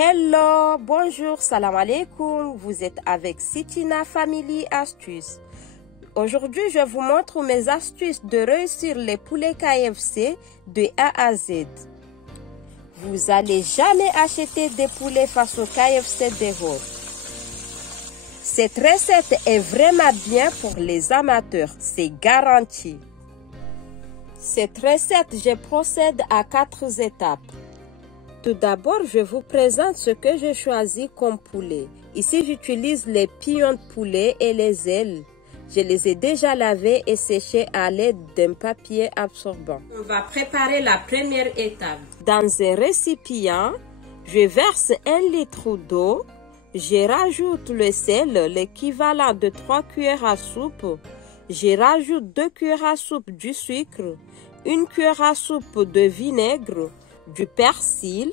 Hello, bonjour, salam alaikum. Vous êtes avec Sitina Family Astuces. Aujourd'hui, je vous montre mes astuces de réussir les poulets KFC de A à Z. Vous allez jamais acheter des poulets face au KFC dehors. Cette recette est vraiment bien pour les amateurs, c'est garanti. Cette recette, je procède à 4 étapes. Tout d'abord, je vous présente ce que j'ai choisi comme poulet. Ici, j'utilise les pignons de poulet et les ailes. Je les ai déjà lavés et séchés à l'aide d'un papier absorbant. On va préparer la première étape. Dans un récipient, je verse 1 litre d'eau. Je rajoute le sel, l'équivalent de 3 cuillères à soupe. Je rajoute 2 cuillères à soupe du sucre, 1 cuillère à soupe de vinaigre, du persil,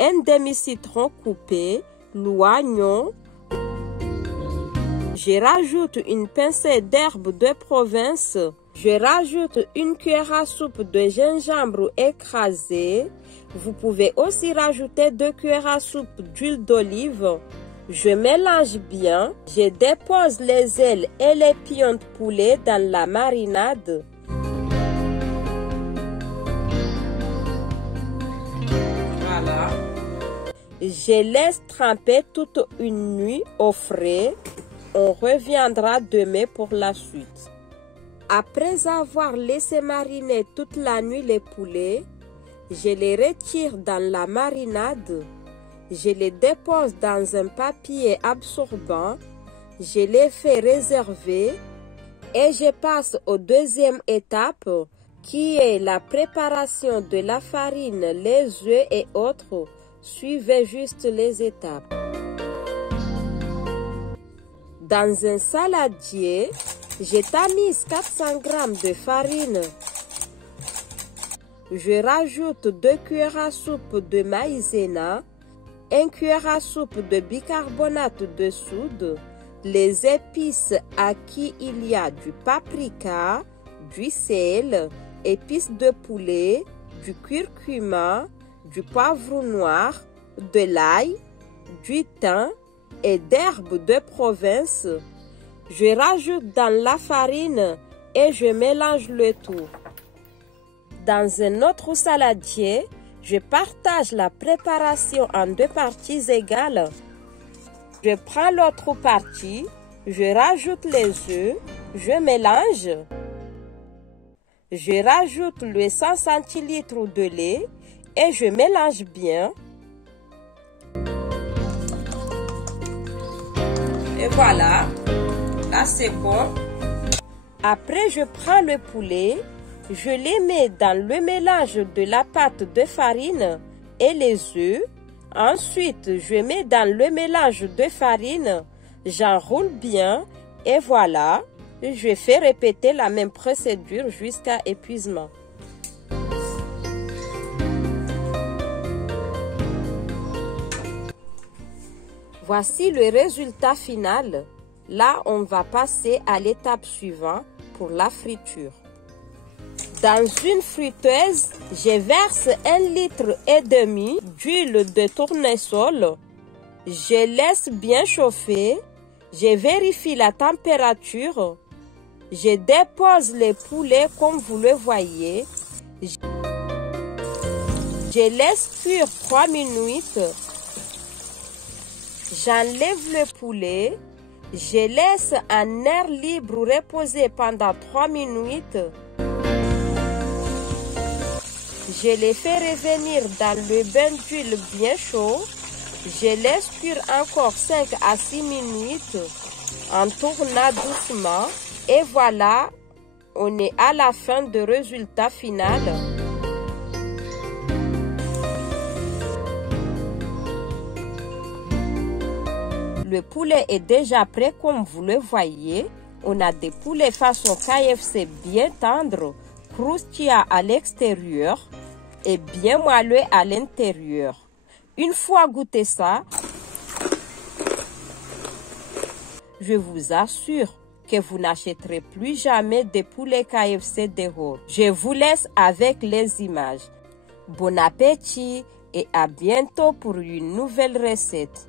un demi-citron coupé, l'oignon. Je rajoute une pincée d'herbes de Provence. Je rajoute 1 cuillère à soupe de gingembre écrasé. Vous pouvez aussi rajouter 2 cuillères à soupe d'huile d'olive. Je mélange bien. Je dépose les ailes et les pignons de poulet dans la marinade. Voilà. Je laisse tremper toute une nuit au frais. On reviendra demain pour la suite. Après avoir laissé mariner toute la nuit les poulets, je les retire dans la marinade. Je les dépose dans un papier absorbant. Je les fais réserver et je passe aux deuxième étape qui est la préparation de la farine, les œufs et autres. Suivez juste les étapes. Dans un saladier, je tamise 400 g de farine. Je rajoute 2 cuillères à soupe de maïzena, 1 cuillère à soupe de bicarbonate de soude, les épices à qui il y a du paprika, du sel, épices de poulet, du curcuma, du poivre noir, de l'ail, du thym et d'herbes de Provence. Je rajoute dans la farine et je mélange le tout. Dans un autre saladier, je partage la préparation en 2 parties égales. Je prends l'autre partie, je rajoute les œufs, je mélange. Je rajoute le 100 centilitres de lait et je mélange bien. Et voilà, là c'est bon. Après, je prends le poulet, je les mets dans le mélange de la pâte de farine et les œufs. Ensuite, je mets dans le mélange de farine, j'enroule bien et voilà, je fais répéter la même procédure jusqu'à épuisement. Voici le résultat final. Là, on va passer à l'étape suivante pour la friture. Dans une friteuse, je verse 1,5 litre d'huile de tournesol. Je laisse bien chauffer. Je vérifie la température. Je dépose les poulets comme vous le voyez. Je laisse cuire 3 minutes. J'enlève le poulet. Je laisse en air libre reposer pendant 3 minutes. Je les fais revenir dans le bain d'huile bien chaud. Je laisse cuire encore 5 à 6 minutes en tournant doucement. Et voilà, on est à la fin du résultat final. Le poulet est déjà prêt comme vous le voyez. On a des poulets façon KFC bien tendres, croustillant à l'extérieur et bien moelleux à l'intérieur. Une fois goûté ça, je vous assure que vous n'achèterez plus jamais des poulets KFC dehors. Je vous laisse avec les images. Bon appétit et à bientôt pour une nouvelle recette.